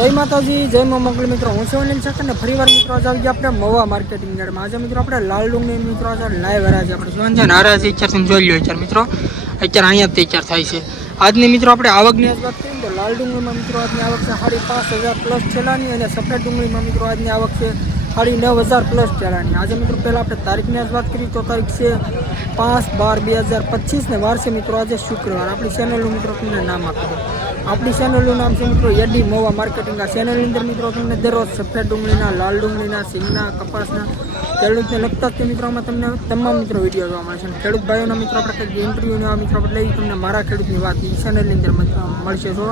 જય માતાજી, જય મા મંગળ મિત્રો. હું છું અનિલ શકર ને ફરીવાર મિત્રો આજે આવી ગયા આપણે મવા માર્કેટિંગ યાર્ડમાં. આજે મિત્રો આપણે લાલ ડુંગળી મિત્રો આજે લાઈવ હરાજી આપણે જોવાનું છે અત્યારે તમે જોઈ લો અત્યારે મિત્રો. અત્યારે અહીંયા જ તૈયાર થાય છે. આજની મિત્રો આપણે આવકની આજ વાત કરીએ તો લાલ ડુંગળીમાં મિત્રો આજની આવક છે સાડી પાંચ હજાર પ્લસ છેલ્લાની અને સફેદ ડુંગળીમાં મિત્રો આજની આવક છે સાડી નવ હજાર પ્લસ છેલાની આજે મિત્રો પહેલાં આપણે તારીખની જ વાત કરીએ, તો તારીખ છે પાંચ બાર બે હજાર પચીસ ને વાર છે મિત્રો આજે શુક્રવાર. આપણી ચેનલનું મિત્રો તમને નામ આપી આપણી ચેનલનું નામ છે મિત્રો યડી મોવા માર્કેટિંગ આ ચેનલની અંદર મિત્રો તમને દરરોજ સફેદ ડુંગળીના, લાલ ડુંગળીના, સિંગના, કપાસના, ખેડૂતને લગતા જ મિત્રોમાં તમને તમામ મિત્રો વીડિયો જોવા મળે છે. અને ખેડૂત ભાઈઓના મિત્રો આપણે કંઈક ઇન્ટરવ્યૂને આ મિત્રો આપણે લઈ તમને મારા ખેડૂતની વાત એ ચેનલની અંદર મળશે, જો.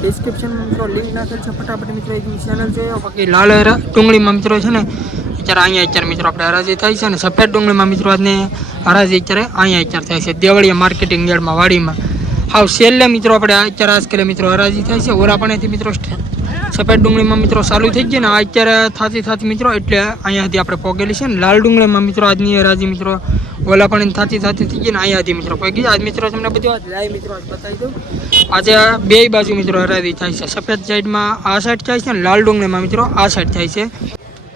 ડિસ્ક્રિપ્શનમાં મિત્રો લિંક નાખેલ છે, ફટાફટ મિત્રો એક ચેનલ જોયો. બાકી લાલ ડુંગળીમાં મિત્રો છે ને, અત્યારે અહીંયા અત્યારે મિત્રો આપણે હરાજી થાય છે અને સફેદ ડુંગળીમાં મિત્રો આજને હરાજી અત્યારે અહીંયા અત્યારે થાય છે. દેવળીયા માર્કેટિંગ યાર્ડમાં વાડીમાં. હાવ છેલ્લે મિત્રો આપણે અત્યારે આજકાલે મિત્રો હરાજી થાય છે. ઓરાપણેથી મિત્રો સફેદ ડુંગળીમાં મિત્રો ચાલુ થઈ ગઈ ને અત્યારે થતી થતી મિત્રો એટલે અહીંયાથી આપણે પોગેલી છે ને લાલ ડુંગળીમાં મિત્રો આજની હરાજી મિત્રો ઓલા પણ થતી થતી થઈ ગઈ ને અહીંયાથી મિત્રો પગી આજ મિત્રો તમને બધું લાઈવ મિત્રો આજ બતાવી દઉં. આજે બે બાજુ મિત્રો હરાજી થાય છે. સફેદ સાઈડમાં આ સાઈડ થાય છે ને લાલ ડુંગળીમાં મિત્રો આ સાઈડ થાય છે.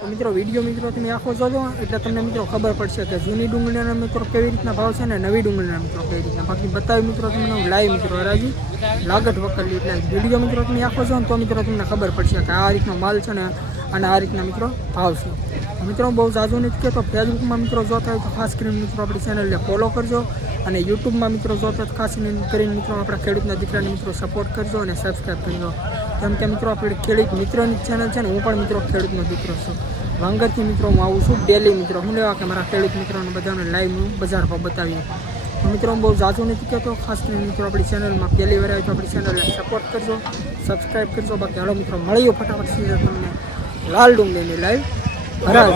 તો મિત્રો, વીડિયો મિત્રો, તમે આખો જોજો, એટલે તમને મિત્રો ખબર પડશે કે જૂની ડુંગળીના મિત્રો કેવી રીતના ભાવ છે ને નવી ડુંગળીના મિત્રો કેવી રીતના. બાકી બતાવી મિત્રો તમને, હું લાઈવ મિત્રો હરાજી. લાગત વખતલી એટલે વીડિયો મિત્રો તમે આખો જો તો મિત્રો તમને ખબર પડશે કે આ રીતનો માલ છે ને અને આ રીતના મિત્રો ભાવ છે. મિત્રો બહુ જાજુ નથી કહેતો ફેસબુકમાં મિત્રો જોતા હોય તો ખાસ કરીને મિત્રો આપણી ચેનલને ફોલો કરજો અને યુટ્યુબમાં મિત્રો જોતા હોય તો ખાસ કરીને મિત્રો આપણા ખેડૂતના દીકરાને મિત્રો સપોર્ટ કરજો અને સબસ્ક્રાઈબ કરજો. કેમ કે મિત્રો આપણે ખેડૂત મિત્રોની ચેનલ છે ને, હું પણ મિત્રો ખેડૂતનો દીકરો છું. વાંગરથી મિત્રો હું આવું છું ડેલી મિત્રો. હું લેવા કે મારા ખેડૂત મિત્રોને બધાને લાઈવ હું બજાર પર બતાવીએ. મિત્રો હું બહુ જાજુ નથી કહેતો, ખાસ કરીને મિત્રો આપણી ચેનલમાં પહેલી વાર આવી તો આપણી ચેનલને સપોર્ટ કરજો સબસ્ક્રાઈબ કરજો. બાકી હાલો મિત્રો, મળીએ ફટાફટ સીધા તમને લાલ ડુંગળીની લાઈવ હરાજ.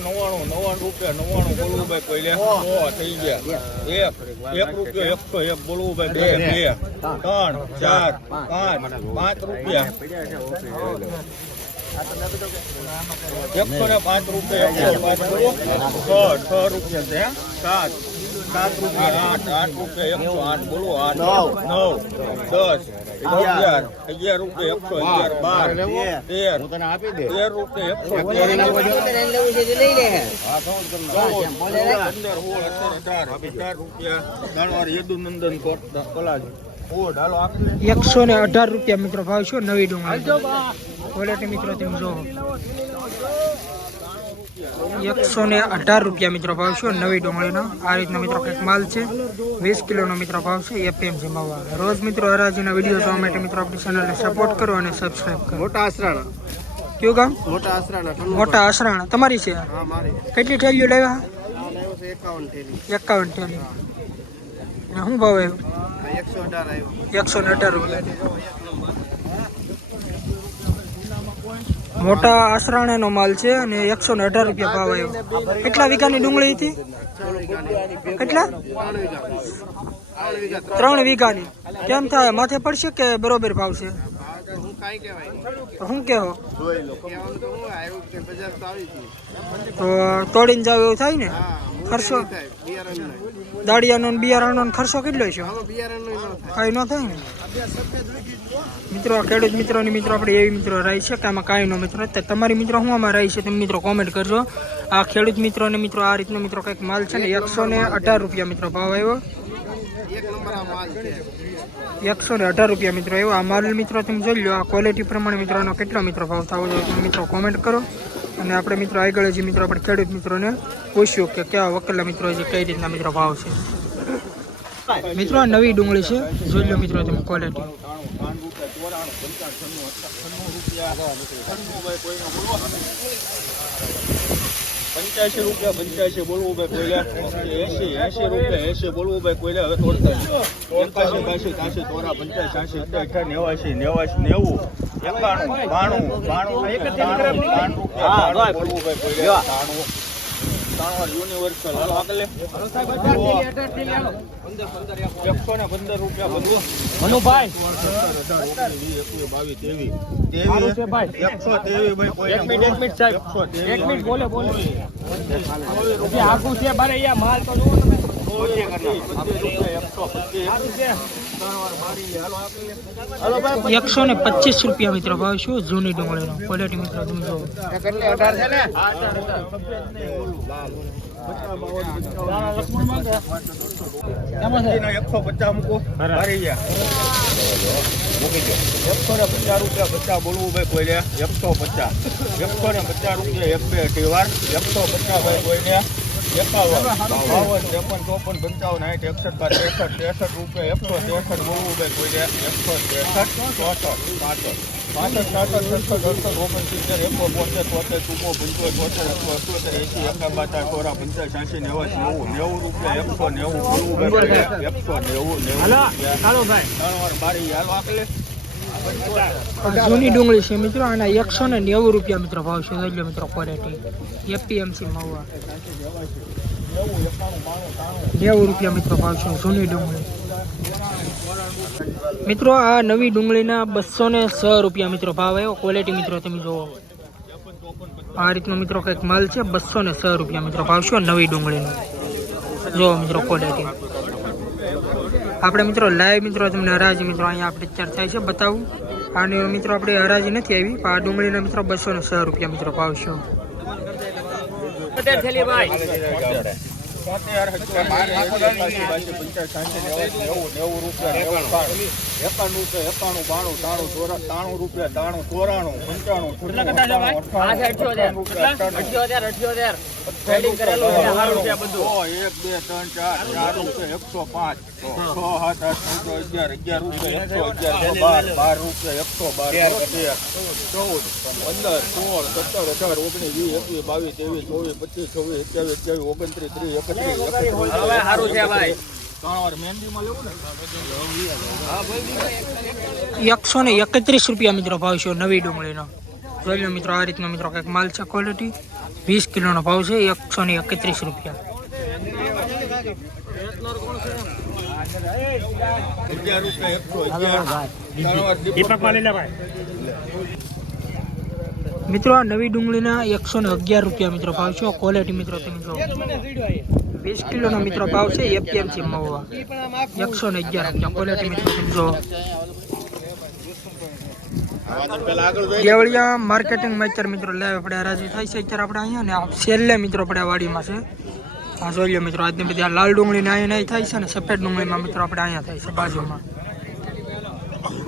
નવ્વાણું નવ્વાણું રૂપિયા નવ્વાણું બોલવું ભાઈ કોઈ સો થઈ ગયા. એક એક રૂપિયો એકસો એક બોલવું ભાઈ બે બે. ત્રણ ચાર પાંચ. પાંચ રૂપિયા. એકસો ને પાંચ રૂપિયા એકસો પાંચ. બોલો છ છ રૂપિયા સાત. સાત રૂપિયા. આઠ આઠ રૂપિયા એકસો આઠ બોલો આઠ. નવ. દસ અગિયાર અગિયાર. રૂપિયા એકસો અગિયાર બાર તેર તેર રૂપિયા એકસો પંદર સોળ અઢાર અઢાર રૂપિયા. દાણવાર યદુનંદન કોટ કલાજ એકસો ને અઢાર રૂપિયા મિત્રો ભાવ છે નવી ડુંગળી. ક્વોલિટી મિત્રો તમે જો. એકસો ને અઢાર રૂપિયા મિત્રો ભાવ છે. નવી ડુંગળીનો. આ રીતનો મિત્રો કંઈક માલ છે. વીસ કિલોનો મિત્રો ભાવ છે. એપીએમસી માવા રોજ મિત્રો હરાજીના વીડિયો જોવા માટે મિત્રો આપણી ચેનલને સપોર્ટ કરો અને સબસ્ક્રાઈબ કરો. મોટા આસરાણા કયું ગામ? મોટા આસરાણા મોટા આસરાણા તમારી છે? કેટલી ઠેલીઓ લાવ્યા એકાવન ઠેલી શું ભાવ આવ્યો? એકસો અઢાર આવ્યો. એકસો ને અઢાર રૂપિયા. મોટા આસરાણાનો માલ છે અને એકસો ને અઢાર રૂપિયા ભાવ આવ્યો. કેટલા વીઘાની ડુંગળી હતી? કેટલા? ત્રણ વીઘાની. કેમ થાય? માથે પડશે કે બરોબર ભાવ છે શું કેવો તો હું આવ્યું કે બજાર તો આવી હતી તો તોડીને જાવ એવું થાય ને? ખર્ચો? દાડિયાનો બિયારણનો ને ખર્ચો કેટલો છે? કાંઈ ન થાય ને? મિત્રો ખેડૂત મિત્રોની મિત્રો આપણે એવી મિત્રો રહી છે કે આમાં કાંઈ નો મિત્રો. તમારી મિત્રો શું આમાં રહી છે તમે મિત્રો કોમેન્ટ કરજો. આ ખેડૂત મિત્રોને મિત્રો આ રીતનો મિત્રો કંઈક માલ છે ને એકસો ને અઢાર રૂપિયા મિત્રો ભાવ આવ્યો. એકસો ને અઢાર રૂપિયા મિત્રો, એવો આ માલ મિત્રો તમે જોઈ લો આ ક્વોલિટી પ્રમાણે મિત્રોનો કેટલો મિત્રો ભાવ થવો જોઈએ તમે મિત્રો કોમેન્ટ કરો. અને આપણે મિત્રો આગળ જે મિત્રો આપણે ખેડૂત મિત્રોને પૂછ્યું કે કેવા વકલા મિત્રો છે, કઈ રીતના મિત્રો ભાવ છે. મિત્રો, આ નવી ડુંગળી છે, જોઈ લો મિત્રો તમે ક્વોલિટી પંચ્યાસી રૂપિયા પંચ્યાસી બોલવું ભાઈ કોઈલે એસી એસી રૂપિયા એસી બોલવું ભાઈ કોઈલે હવે તોડતા એકાસી બાસી ત્યાસી તોરા પંચ્યાસી આસી અઠ્યાસી નેવાસી નેવાસી નેવું એકાણું બાણું બાણું બાણું બાણું બોલવું ભાઈ કોઈલે બાણું ત્રણ યુનિવર્સલ હાલો આગળ એકસો ને પંદર રૂપિયા બધું. મનુભાઈ. બાવીસ તેવી તેવી એકસો તેવી ભાઈ કોઈ એક મિનિટ એક મિનિટ સાહેબ. એક મિનિટ બોલે બોલે. જે છે બારે અહીંયા માલ તો જુઓ તમે. એકસો ને પચીસ રૂપિયા મિત્રો ભાવ શું? જૂની ડુંગળીનો. ક્વોલિટી મિત્રો તમે જોવો. એકસો પચાસ ગયા એકસો ને પચાસ રૂપિયા પચાસ બોલવું ભાઈ કોઈ લે એકસો પચાસ એકસો ને પચાસ રૂપિયા એક બે અઢી વાર એકસો પચાસ ભાઈ કોઈ લે એકાવન ત્રેપન ચોપન પંચાવન સાઠ એકસઠ બાર ત્રેસઠ ત્રેસઠ રૂપિયા એકસો ત્રેસઠ કોઈ લે એકસો ત્રેસઠ ચોસઠ પાસઠ પાસઠ સાસઠ સડસઠ અડસઠ ઓગણસિત્તેર એકો બોતેર તોતેર ચૂકો પંચોતેર છોતેર એકસો અઠ્યોતેર એસી એકાબાતા ચોરા પંચાસ છ્યાસી નેવું નેવું નેવું રૂપિયા એકસો નેવું લે એકસો નેવું નેવું ત્રણ વાર બારી હાલો આ જૂની ડુંગળી છે મિત્રો, આના એકસો ને નેવું રૂપિયા મિત્રો ભાવ છે. જોઈ લો મિત્રો ક્વોલિટી એપીએમસી મહુવા નેવું રૂપિયા મિત્રો ભાવ છે જૂની ડુંગળી. મિત્રો, આ નવી ડુંગળીના બસો ને છ રૂપિયા મિત્રો ભાવ આવ્યો. ક્વોલિટી મિત્રો તમે જુઓ. આ રીતનો મિત્રો કંઈક માલ છે, બસો ને છ રૂપિયા મિત્રો ભાવ છે નવી ડુંગળીનો. જુઓ મિત્રો ક્વોલિટી આપણે મિત્રો લાઈવ મિત્રો, તમને હરાજી મિત્રો અહીંયા આપણે ચર્ચા છે, બતાવું. અને મિત્રો આપણે હરાજી નથી આવી, પણ ડુંગળીના મિત્રો બસો ને સો રૂપિયા મિત્રો ભાવ છે. એકાણું છે એકાણું બાણું ત્રાણું ચોરા ત્રાણું રૂપિયા ત્રાણું ચોરાણું પંચાણું એક બે ત્રણ ચાર ચાર રૂપિયા એકસો પાંચ. છ સાત આઠ નવ અગિયાર અગિયાર રૂપિયા એકસો અગિયાર બાર બાર રૂપિયા એકસો બાર ચૌદ પંદર સોળ સત્તર અઢાર ઓગણીસ વીસ એકવીસ બાવીસ ત્રેવીસ ચોવીસ પચીસ છવ્વીસ સત્યાવીસ અઠ્યાવીસ ઓગણત્રીસ ત્રીસ એકત્રીસ એકત્રીસ. ત્રણ વાર મહેંદીમાં લેવું ને એકસો ને એકત્રીસ રૂપિયા મિત્રો ભાવ છે નવી ડુંગળીનો. જોઈ લો મિત્રો આ રીતનો મિત્રો કંઈક માલ છે ક્વોલિટી વીસ કિલોનો ભાવ છે એકસો ને એકત્રીસ રૂપિયા. અગિયાર રૂપિયા એકસો અગિયાર. ત્રણ વાર દીપક મિત્રો, આ નવી ડુંગળીના એકસો ને અગિયાર રૂપિયા મિત્રો ભાવ છે. ક્વોલિટી મિત્રો તમે જો વીસ કિલોનો મિત્રો ભાવ છે એપીએમસી મહુવા. એકસો ને અગિયાર રૂપિયા. ક્વોલિટી મિત્રો તમે જો દેવળિયા માર્કેટિંગ મેચર મિત્રો લાઈવ આપણે હરાજી થાય છે અત્યારે આપણે અહીંયા ને આ છેલ્લે મિત્રો આપણે વાડીમાં છે. આ જોઈ લો મિત્રો, આજની બધી આ લાલ ડુંગળીને અહીંયા નહીં થાય છે ને, સફેદ ડુંગળીમાં મિત્રો આપણે અહીંયા થાય છે, બાજુમાં એકાશી બાસી પંચ્યાસી નેવાસી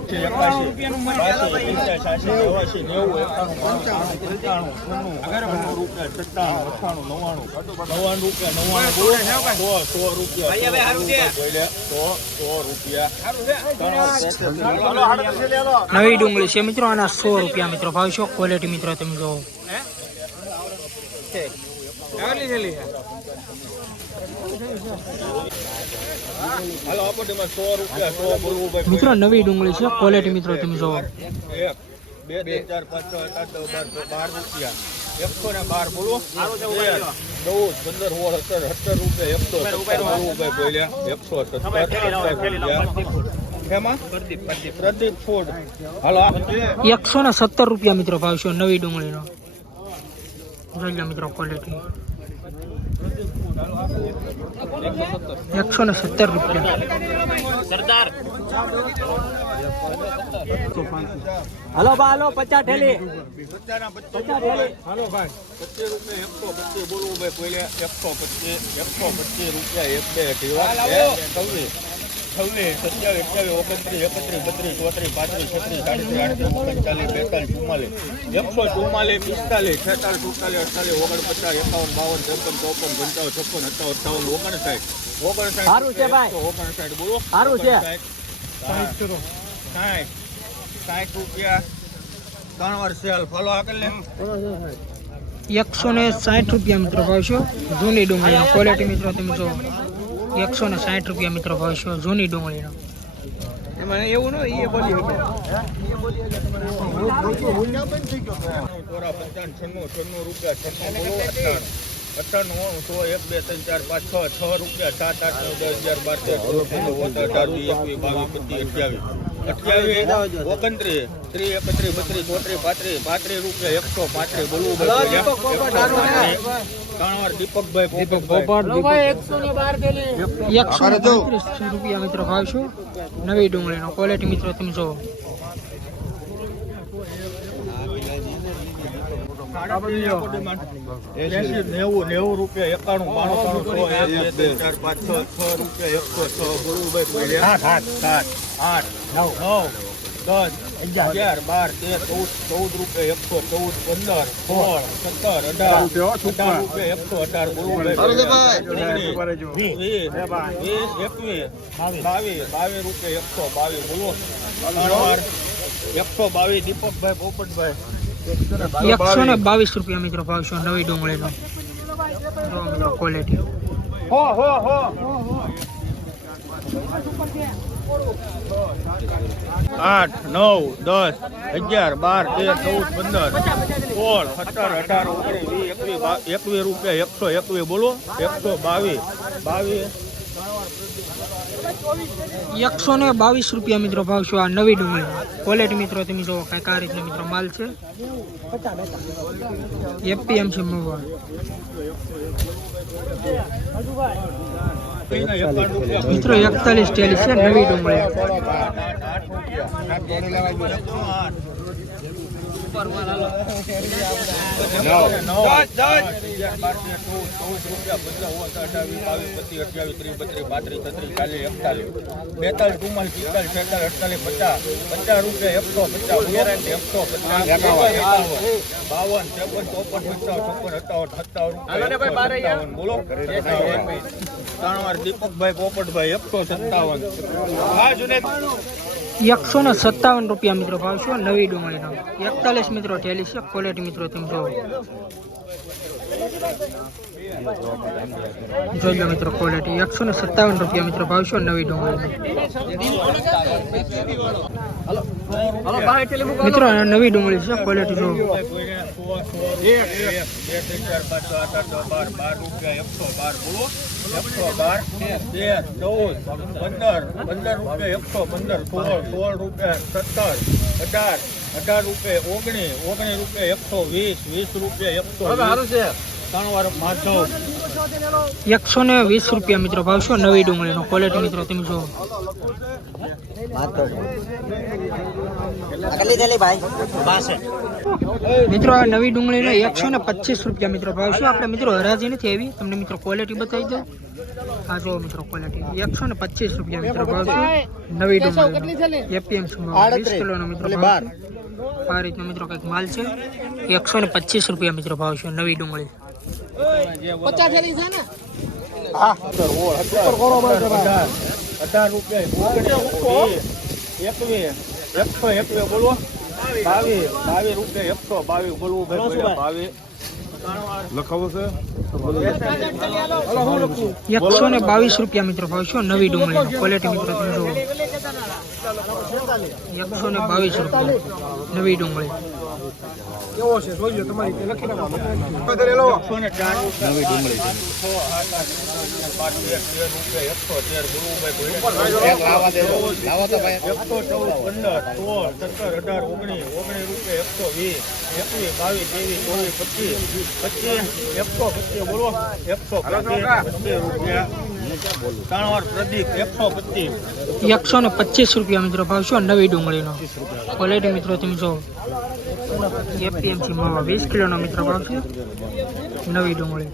નેવું ડુંગળી છે મિત્રો આના સો રૂપિયા મિત્રો ભાવ છે ક્વોલિટી મિત્રો તમે જોવો હાલો આપોટીમાં સો રૂપિયા સો બોલવું ભાઈ મિત્રો નવી ડુંગળી છે ક્વોલિટી મિત્રો તમે જોવો એક બે ચાર પાંચ છ સાત બાર બાર રૂપિયા. એકસો ને બાર બોલો. ચૌદ પંદર સોળ સત્તર સત્તર રૂપિયા એકસો સત્તર બોલ્યા. એકસો સત્તર રૂપિયા. એમાં ફૂડ. એકસો ને સત્તર રૂપિયા મિત્રો ભાવ છે નવી ડુંગળીનો. જોઈ લો મિત્રો ક્વોલિટી એકસો ને સત્તર રૂપિયા. હલો બા હલો પચાસ ઠેલી. હલો ભાઈ. પચીસ રૂપિયા એકસો પચીસ બોલવું ભાઈ પહેલે એકસો પચીસ એકસો પચીસ રૂપિયા એક બે ઢીવા છવ્વીસ સત્યાવીસ અઠ્યાવીસ ઓગણત્રીસ એકત્રીસ બત્રીસ ચોત્રીસ પાંત્રીસ છત્રીસ સાડત્રીસ આડત્રીસ ઓગણચાલીસ બેતાલીસ ચુમ્માલીસ એકસો ચુમ્માલીસ પિસ્તાલીસ છેતાલીસ સુડતાલીસ અડતાલીસ ઓગણપચાસ એકાવન બાવન ત્રેપન ચોપન પંચાવન છપ્પન અઠાવન અઠાવન ઓગણસાઠ ઓગણસાઠ. ઓગણસાઠ બોલો. સારું છે. સાઠ સાઠ સાઠ રૂપિયા ત્રણ વાર સેલ. ફોલો આગળ ને એકસો ને સાઠ રૂપિયા મિત્રો ભાવ છે. જૂની ડુંગળીનો ક્વોલિટી મિત્રો તમે જો એકસો ને સાઠ રૂપિયા મિત્રો ભાવ છે જૂની ડુંગળીનો. એમાં એવું ન એ બોલી અઠ્ઠાણું સો એક બે ત્રણ ચાર પાંચ છ છ રૂપિયા સાત આઠ નવ દસ અગિયાર બાર તેર ચૌદ પંદર ઓગણ અઢાર વીસ એકવીસ બાવીસ પચીસ અઠ્યાવીસ. અઠ્યાવીસ ઓગણત્રીસ ત્રીસ એકત્રીસ બત્રીસ ચોત્રીસ પાંત્રીસ પાંત્રીસ રૂપિયા એકસો પાંત્રીસ બોલવું ત્રણ એકસો ને રૂપિયા મિત્રો ભાવ નવી ડુંગળીનો ક્વોલિટી મિત્રો તમે જુઓ. એસી નેવું નેવું રૂપિયા એકાણું બાણું ત્રણ એક બે. ચાર પાંચ છ છ રૂપિયા એકસો છ ગુરુભાઈ આઠ આઠ સાત આઠ નવ નવ. દસ અગિયાર. બાર તેર ચૌદ ચૌદ રૂપિયા એકસો ચૌદ પંદર સોળ સત્તર અઢાર અઢાર રૂપિયા એકસો અઢાર વીસ એકવીસ બાવીસ. બાવીસ રૂપિયા એકસો બાવીસ બોલો. એકસો બાવીસ દીપકભાઈ પોપટભાઈ. એકસો ને બાવીસ રૂપિયા મિત્રો ભાવ છો નવી ડુંગળીનો. મિત્રો ક્વોલિટી હો હો હો. આઠ નવ દસ અગિયાર બાર તેર ચૌદ પંદર સોળ સત્તર અઢાર ઓગણીસ એકવીસ એકવીસ રૂપિયા એકસો એકવીસ બોલો એકસો બાવીસ બાવીસ એકસો ને બાવીસ રૂપિયા મિત્રો ભાવ છે આ નવી ડુંગળી. ક્વોલિટી મિત્રો, તમે જો કાંઈક આ રીતનો મિત્રો માલ છે. એપીએમસી મહુવા મિત્રો, એકતાલીસ ટેલી છે, નવી ડુંગળી. બેતાલીસ ચુમ્માલીસ પિસ્તાલીસ રૂપિયા એકસો પચાસ બેરાશી એકસો પચાસ બાવન ત્રેપન ચોપન પચાસ છપ્પન સત્તાવન સત્તાવન બોલો ત્રણ વાર દીપકભાઈ પોપટભાઈ એકસો સત્તાવન હા જુનેદ એકસો ને સત્તાવન રૂપિયા મિત્રો ભાવ છે, નવી ડુંગળીનો. એકતાલીસ મિત્રો ઠેલી છે ક્વોલિટી મિત્રો તમે જુઓ જોઈ લો મિત્રો ક્વોલિટી એકસો ને સત્તાવન રૂપિયા મિત્રો ભાવ છે નવી ડુંગળી. મિત્રો નવી ડુંગળી છે ક્વોલિટી જો. અઢાર રૂપિયા ઓગણીસ ઓગણીસ રૂપિયા એકસો વીસ વીસ રૂપિયા એકસો એકસો ને વીસ રૂપિયા મિત્રો ભાવ છો. નવી ડુંગળીનો ક્વોલિટી મિત્રો તમે જો મિત્રો આ નવી ડુંગળીનો એકસો ને પચીસ રૂપિયા મિત્રો ભાવ છે. આપણે મિત્રો હરાજી નથી આવી. તમને મિત્રો ક્વોલિટી બતાવી દઉં. આ જો મિત્રો ક્વોલિટી એકસો ને પચીસ રૂપિયા મિત્રો ભાવ છે. નવી ડુંગળી એપીએમ વીસ કિલોનો મિત્રો ભાવ આ રીતનો મિત્રો કંઈક માલ છે. એકસો ને પચીસ રૂપિયા મિત્રો ભાવ છે નવી ડુંગળી. અઢાર રૂપિયા એકવીસ એકસો એકવીસ બોલો. બાવીસ બાવીસ રૂપિયા એકસો બાવીસ બોલવું ભાઈ? બાવીસ. લખાવું છે. એકસો ને બાવીસ રૂપિયા મિત્રો ભાવ છે નવી ડુંગળી ક્વોલિટી મિત્રો તમે જુઓ. એકસો ને બાવીસ રૂપિયા નવી ડુંગળી. એકસો ને ચાર નવી ડુંગળી એકસો ચૌદ પંદર સોળ સત્તર અઢાર ઓગણીસ ઓગણીસ રૂપિયા એકસો વીસ એકવીસ બાવીસ ત્રેવીસ ચોવીસ પચીસ પચીસ એકસો પચીસ બોલો. એકસો પચીસ રૂપિયા. એકસો પચીસ. એકસો ને પચીસ રૂપિયા મિત્રો ભાવ છે નવી ડુંગળીનો. ક્વોલિટી મિત્રો તમે જુઓ. એપીએમસી મવા વીસ કિલોનો મિત્રો ભાવ છે નવી ડુંગળી.